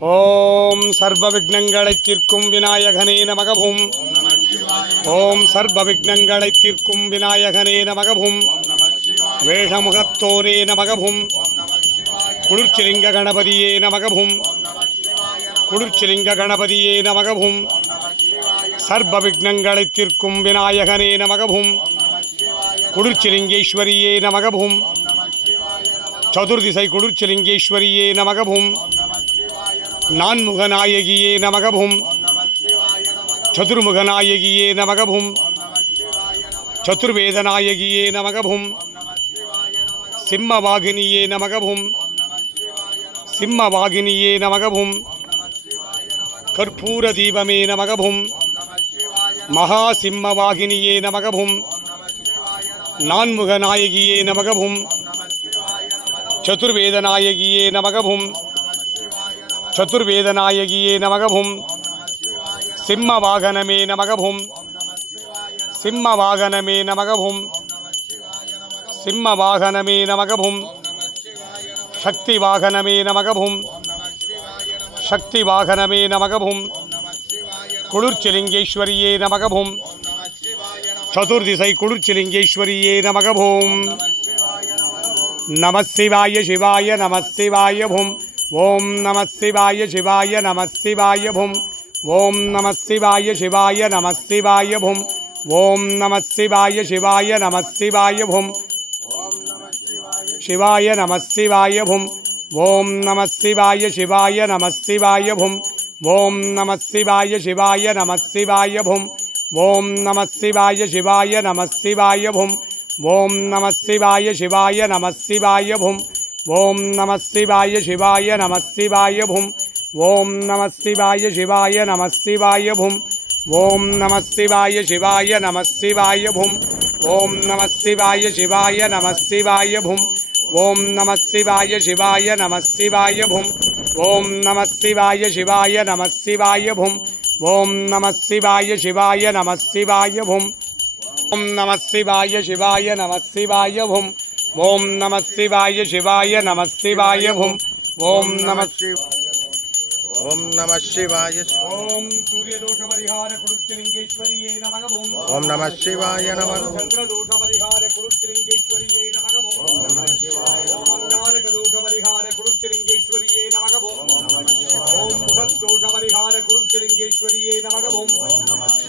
ஓம் சர்வ விக்னங்களை தீர்க்கும் விநாயகனே நமகவும். ஓம் சர்வ விக்னங்களை தீர்க்கும் விநாயகனே நமகவும். வேஷமுகத்தோரே நமகவும். குளிர்ச்சிலிங்க கணபதியே நமகவும். குளிர்ச்சிலிங்க கணபதியே நமகவும். சர்வ விக்னங்களை தீர்க்கும் விநாயகனே நமகவும். குளிர்ச்சிலிங்கேஸ்வரியே நமகவும். சதுர்திசை குளிர்ச்சிலிங்கேஸ்வரியே நமகவும். நான்முகநாயகியே நமகவும். சதுர்முகநாயகியே நமகவும். சதுர்வேதநாயகியே நமகவும். சிம்மவாகினியே நமகவும். சிம்மவாகினியே நமகவும். கற்பூர தீபமே நமகவும். மகா சிம்மவாகினியே நமகவும். நான்முகநாயகியே நமகவும். சதுர்வேதநாயகியே நமகவும். சதுர்வேதநாயகியே நமகவும். சிம்மவாகனமே நமகவும். சிம்மவாகனமே நமகவும். சிம்மவாகனமே நமகவும். சக்தி வாகனமே நமகவும். சக்தி வாகனமே நமகவும். குளிர்ச்சிலிங்கேஸ்வரியே நமகவும். சதுர்திசை குளிர்ச்சிலிங்கேஸ்வரியே நமகவும். நம சிவாய சிவாய நம சிவாய பும். ஓம் நம சிவாய சிவாய நம சிவாய பும். ஓம் நம சிவாய சிவாய நம சிவாய பும். ஓம் நம சிவாய சிவாய நம சிவாய பும். சிவாய நம சிவாய பும். ஓம் நம சிவாய சிவாய நம சிவாய பும். ஓம் நம சிவாய சிவாய நம சிவாய பும். ஓம் நம சிவாய சிவாய நம சிவாய பும். ஓம் நம சிவாய சிவாய நம சிவாய பும். ஓம் நம சிவாய சிவாய நம சிவாய பும். ஓம் நம சிவாய சிவாய நம சிவாய பும். ஓம் நம சிவாய சிவாய நம சிவாய பும். ஓம் நம சிவாய சிவாய நம சிவாய பும். ஓம் நம சிவாய சிவாய நம சிவாய பும். ஓம் நம சிவாய சிவாய நம சிவாய பும். ஓம் நம சிவாய சிவாய நம சிவாய பும். ஓம் நம சிவாய சிவாய நம சிவாய பும். ஓம் நம சிவாய சிவாய நம சிவாய பும். ஓம் நம ஓம் நம சிவாய. ஓம் சூரிய தோஷ பரிகார குருத்திலிங்கேஸ்வரியே நமகவும். ஓம் நம சிவாய நம. சந்திர தோஷ பரிகார குருத்திலிங்கேஸ்வரியே நமகவும். ஓம் நம சிவாய. ஓம் அங்காரக தோஷ பரிகார குருத்திலிங்கேஸ்வரியே நமகவும். ஓம் முகத் தோஷ பரிகார குருத்திலிங்கேஸ்வரியே நமகவும்.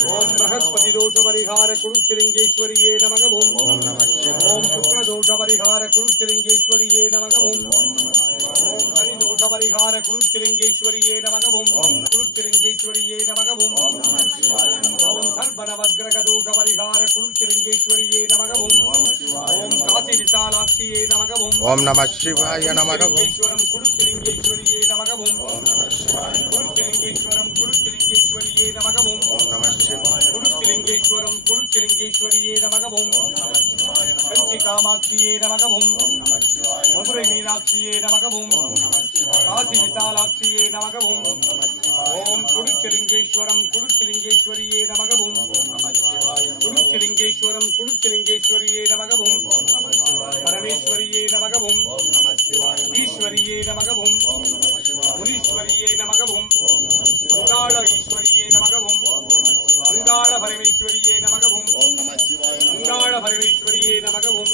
ஓம் பிரகஸ்பதி தோஷ பரிகார குருத்திலிங்கேஸ்வரியே நமகவும். ஓம் நம சிவாய. ஓம் சுக்ர தோஷ பரிகார குருத்திலிங்கேஸ்வரியே நமகவும். ஓம் ஹரி தோஷ பரிகார குருத்திலிங்கேஸ்வரியே நமகவும். குருத்திலிங்கேஸ்வரியே நமகவும். ஓம் சர்வநவக்கிரக தோஷ பரிகார குருத்திலிங்கேஸ்வரியே நமகவும். ஓம் காசி விசாலாட்சியே நமகவும். ஓம் நம சிவாய நம. ஈஸ்வரம் குருத்திலிங்கேஸ்வரியே நமகவும். குருத்திலிங்கேஸ்வரம் குருத்திலிங்கேஸ்வரியே நமகவும். ஓம் நம சிவாய. குருத்திலிங்கேஸ்வரம் குருத்திலிங்கேஸ்வரியே நமகவும். கஞ்சி காமாட்சியே நமகவும். மதுரை மீனாட்சியே நமகவும். காசி விசாலாட்சியே நமகவும். ஓம் குருத்திலிங்கேஸ்வரம் குருத்திலிங்கேஸ்வரியே நமகவும். குருத்திலிங்கேஸ்வரம் குருத்திலிங்கேஸ்வரியே நமகவும். பரமேஸ்வரியே நமகவும். ஈஸ்வரியே நமகவும். முனீஸ்வரியே நமகவும். அங்காள ஈஸ்வரியே நமகவும். அங்காள பரமேஸ்வரியே நமகவும். அங்காள பரமேஸ்வரியே நமகவும்.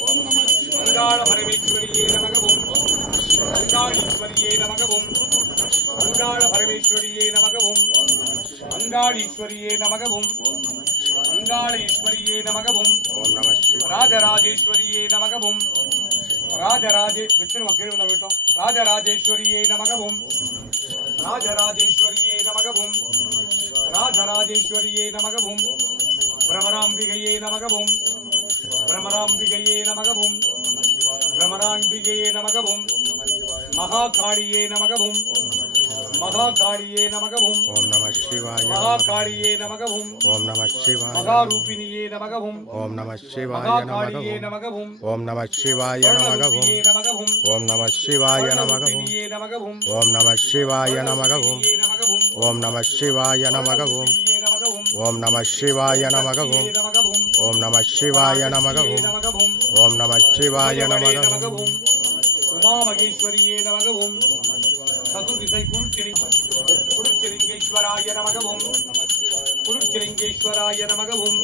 அங்காள பரமேஸ்வரியே நமகவும். அங்காளீஸ்வரியே நமகவும். அங்காள பரமேஸ்வரியே நமகவும். அங்காளீஸ்வரியே நமகவும். அங்காள ஈஸ்வரியே நமகவும். ஓம் நம சிவாய. ராஜராஜேஸ்வரியே நமகவும். ராஜராஜே வச்சு கேள்வி விட்டோம். ராஜராஜேஸ்வரியே நமகவும். ராஜராஜேஸ்வரியே நமகவும். ராஜராஜேஸ்வரியே நமகவும். பிரமராம்பிகையே நமகவும். பிரமராம்பிகையே நமகவும். பிரமராம்பிகையே நமகவும். மகாகாளியே நமகவும். மகாகாளியே நமகவும். ஓம் நம சிவாய. மகாகாளியே நமகவும். ஓம் நம சிவாய. மகாரூபிணியே நமகவும். ஓம் நம சிவாய மகாகாளியே நம. நமகவும். ஓம் நம சிவாய நம. வர்ணரூபிணியே நமகவும். ஓம் நம சிவாய நம. வர்ணரூபிணியே நமகவும். ஓம் நம சிவாய நம. வர்ணரூபிணியே நமகவும். ஓம் நம சிவாய நம. வர்ணரூபிணியே நமகவும். ஓம் நம சிவாய நம. நமகவும். ஓம் நம சிவாய நம. நமகவும். ஓம் நம சிவாய நம. நமகவும். உமா மகேஸ்வரியே நமகவும். சதுர்திசை குருச்சிலிங்கேஸ்வராய நமகவும் குருச்சிலிங்கேஸ்வராய நமகவும்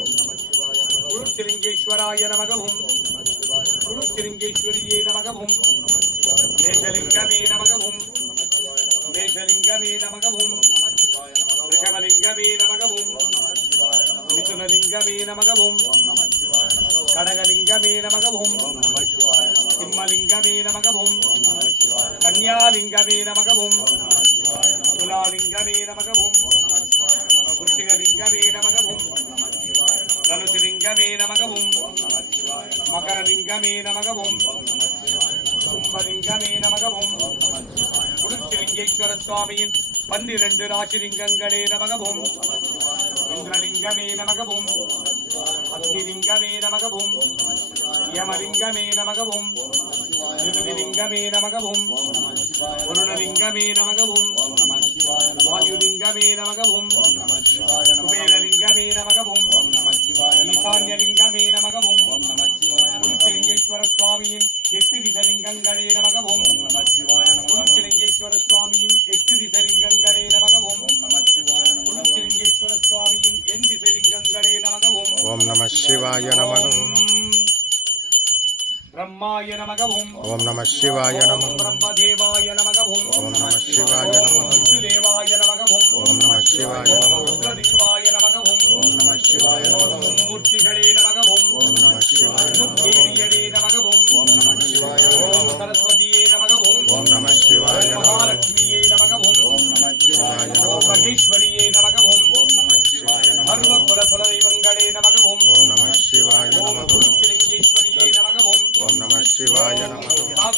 குருச்சிலிங்கேஸ்வராய நமகவும் குருச்சிலிங்கேஸ்வரியே நமகவும் மேஷலிங்கமே நமகவும் மேஷலிங்கமே நமகவும் ரிஷபலிங்கமே நமகவும் மிதுனலிங்கமே நமகவும் கடகலிங்கமே நமகவும் சிம்மலிங்கமே நமகவும் கன்யாலிங்கமே நமகவும் துலாலிங்கமே நமகவும் விருச்சிகலிங்கமே நமகவும் தனுசுலிங்கமே நமகவும் மகரலிங்கமே நமகவும் கும்பலிங்கமே நமகவும் குருச்சிலிங்கேஸ்வர சுவாமியின் 12 ராசிலிங்கங்களே நமகவும் இந்திரலிங்கமே நமகவும் அக்னிலிங்கமே நமகவும் யமலிங்கமே நமகவும் நிருதிலிங்கமே நமகவும் வருணலிங்கமே நமகவும் வாயுலிங்கமே நமகவும் குபேரலிங்கமே நமகவும் ஈசான்யலிங்கமே நமகவும் குருச்சிலிங்கேஸ்வர சுவாமியின் 8 திசலிங்கங்களே நமகவும் குருச்சிலிங்கேஸ்வர சுவாமியின் 8 திசலிங்கங்களே நமகவும் குருச்சிலிங்கேஸ்வர சுவாமியின் 8 திசலிங்கங்களே நமகவும் ஓம் நம சிவாய நமகவும் பிரம்மாய நமகவும் ஓம் நம சிவாய நம பிரம்மதேவாய நமகவும் ஓம் நம சிவாய நம விஷ்ணுதேவாய நமகவும் ஓம் நம சிவாய நம ருத்ரதேவாய நமகவும் ஓம் நம சிவாய நம மூர்த்திகளே நமகவும் ஓம் நம சிவாய நம தேவியரே நமகவும் ஓம் நம சிவாய ஓம் சரஸ்வதியே நமகவும் ஓம் நம சிவாய நம மகாலட்சுமியே நமகவும் ஓம் நம சிவாய நம ஓம் மகேஸ்வரியே நமகவும் ஓம் நம சிவாய நம சர்வ குல தெய்வங்களே நமகவும் ஓம் நம சிவாய ஓம் நம குருச்சிலிங்கேஸ்வரியே நமகவும் ஓம் நம சிவாய நம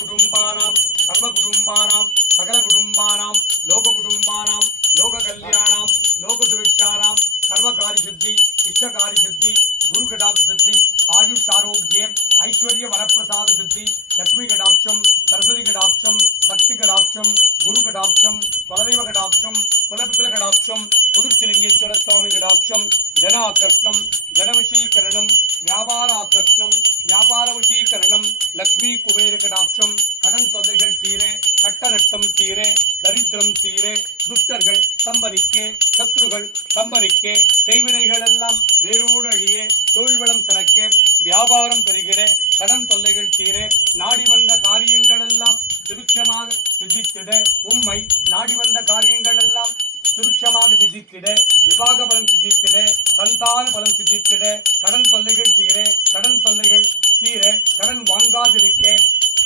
குடும்பானாம் சர்வ குடும்பானாம் சகல குடும்பானாம் லோக குடும்பானாம் லோக கல்யாணாம் லோக சுபிக்ஷானாம் சர்வகாரி சித்தி இஷ்டகாரி சித்தி குரு கடாட்ச சித்தி ஆயுஷ் ஆரோக்கியம் ஐஸ்வர்ய வரப்பிரசாத சித்தி லட்சுமி கடாட்சம் சரஸ்வதி கடாட்சம் சக்தி கடாட்சம் குரு கடாட்சம் குலதெய்வ கடாட்சம் குலபித்திர கடாட்சம் குருச்சிலிங்கேஸ்வர சுவாமி கடாட்சம் ஜன ஆகர்ஷணம் ஜனவசீகரணம் வியாபார ஆகர்ஷணம் வியாபார வசீகரணம் லக்ஷ்மி குபேர கடாட்சம் கடன் தொல்லைகள் தீரே கட்டநட்டம் தீரே தரித்திரம் தீரே துஷ்டர்கள் சம்பரிக்கே சத்ருகள் சம்பரிக்கே செய்வினைகள் எல்லாம் வேரோடு அழியே தொழில்வளம் சிறக்கே வியாபாரம் பெருகிட கடன் தொல்லைகள் தீரே நாடி வந்த காரியங்கள் எல்லாம் சுபிக்ஷமாக சித்தித்திட உம்மை நாடி வந்த காரியங்கள் எல்லாம் சுபிக்ஷமாக சித்தித்திட விவாக பலம் சித்தித்திட சந்தான பலம் சித்தித்திட கடன் தொல்லைகள் தீர கடன் தொல்லைகள் தீர கடன் வாங்காதிருக்க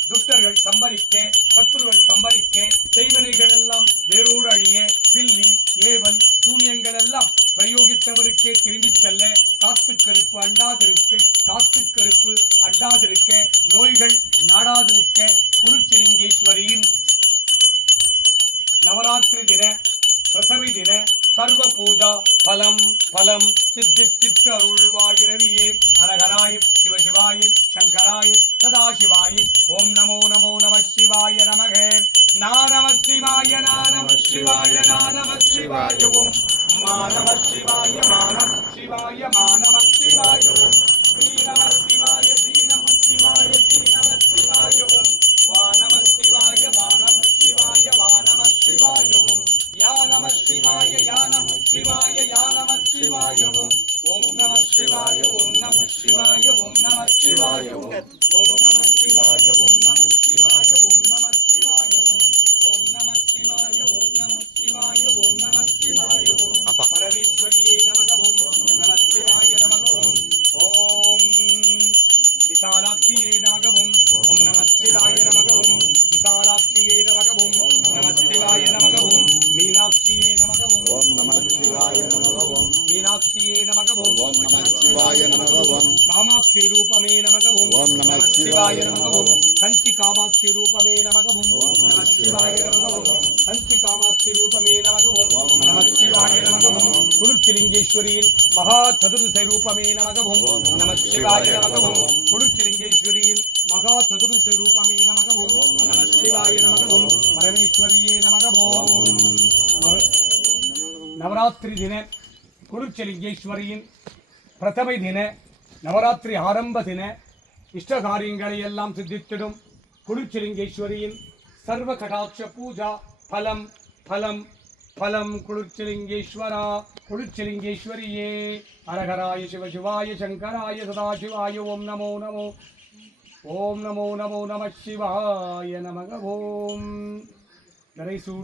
துஷ்டர்கள் சம்பரிக்க சத்துருகள் சம்பரிக்க செய்வனைகள் எல்லாம் வேரோடு அழிய பில்லி ஏவல் சூனியங்கள் எல்லாம் பிரயோகித்தவருக்கே திரும்பிச் செல்ல காத்து கருப்பு அண்டாதிருக்க காத்து கருப்பு அண்டாதிருக்க நோய்கள் நாடாதிருக்க குருச்சிலிங்கேஸ்வரியின் நவராத்திரி தின பிரசவி தின சர்வ பூஜா பலம் பலம் சித்தித்து அருள்வாயிரவியே ஹரஹராய் சிவசிவாய சங்கராய சதாசிவாய ஓம் நமோ நமோ நம சிவாய நமக நம சிவாய நம சிவாய நம சிவாய ஓம் நம சிவாய நம சிவாய நம சிவாய ஓம் ஸ்ரீ நம சிவாய ஸ்ரீ நம சிவாய ஸ்ரீ நம சிவாய ஓம் நம சிவாய நம சிவாய நம சிவாய ஓம் யா நம சிவாய யா நம சிவாய யா நம சிவாய ஓம் நம சிவாய ஓம் நம சிவாய ஓம் நம சிவாய ஓம் நம சிவாய ஓம் நம சிவாய ஓம் நம சிவாய ஓம் நம சிவாய ஓம் நம சிவாய ஓம் நம சிவாய ஓம் பரமேஸ்வரியே நமக ஓம் நம சிவாய நமக ஓம் விசாலாட்சியே நமக ஓம் நம சிவாய நமக விசாலாட்சியே நமக நம சிவாய நமக மீனாட்சியே நமக ஓம் நம சிவாய நமக மீனாட்சியே நமக ஓம் நம சிவாய நமக காமாட்சி ரூபமே நமக ஓம் நம சிவாய நமக கஞ்சி காமாட்சி ரூபமே நமக ஓம் நம சிவாய நமக கஞ்சி காமாட்சி ரூபமே நமக ஓம் நம சிவாய நமக குருச்சிலிங்கேஸ்வரியின் மகா சதுர்தசை ரூபமே நமக ஓம் நம சிவாய நமக குருச்சிலிங்கேஸ்வரியின் மகா சதுர்தசை ரூபமே நமக ஓம் நம சிவாய நமக பரமேஸ்வரியே நமக நவராத்திரி தின குருச்சலிங்கேஸ்வரியின் பிரதமை தின நவராத்திரி ஆரம்ப தின இஷ்ட காரியங்களை எல்லாம் சித்தித்திடும் குருச்சலிங்கேஸ்வரியின் சர்வ கடாட்ச பூஜா பலம் பலம் பலம் குளிர்ச்சிலிங்கேஸ்வரா குளிர்ச்சிலிங்கேஸ்வரியே ஹரஹராய சிவசிவாய சங்கராய சதாசிவாய ஓம் நமோ நமோ ஓம் நமோ நமோ நம சிவாய நமக ஓம் நரைசூடி